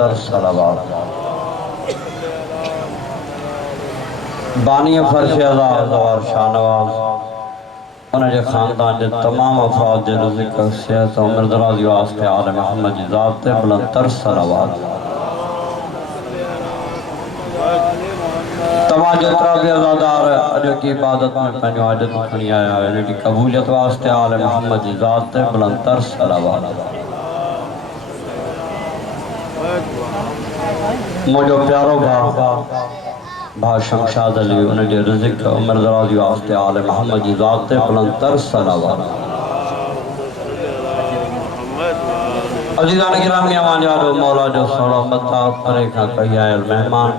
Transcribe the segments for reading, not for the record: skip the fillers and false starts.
بلندتر صلوات بانی فرش عزاز اور شاہنواز انہیں جو خاندان جو تمام افراد جو رزق صحت و عمر درازی واسطے آل محمد جی ذات بلندتر صلوات تمام جو ترابی عزادار اجو کی عبادت میں پہنجو حاجت کھنی آیا ہے انہیں کی قبولیت واسطے آل محمد جی ذات بلندتر صلوات مجھو پیارو بھا شمشاد علی انہیں جو رزق عمر درازی واسطے آل محمد جی ذات بلندتر صلوات عزیزان گرامی امان یادو مولا جو سوڑا مطا پرے کھا کہی آئے المہمان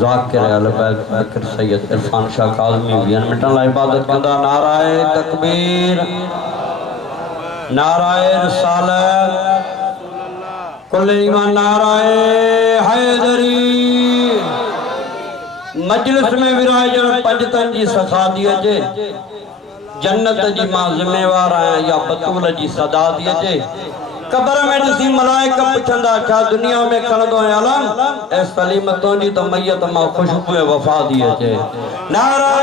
ذاکر البیت بکر سید عرفان شاہ کاظمی وین مٹن لا عبادت کندہ نعرہ تکبیر نعرہ رسالت کل ایمان نعرہ حیدری مجلس میں وراجن پنجتن جی سخا دیا جے جنت جی ماں ذمہ وار آیا یا بطول جی صدا دیا جے قبر میں جسی ملائکہ پچھندہ کیا دنیا میں کھڑدو ہیں علم اس سلیمتوں جی تو میت ماں خوشبو وفا دیئے جے نعرہ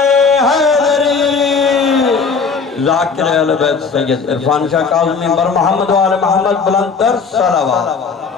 حیدری ذاکر اہل بیت سید عرفان شاہ کاظمی بر محمد و آل محمد بلندتر صلوات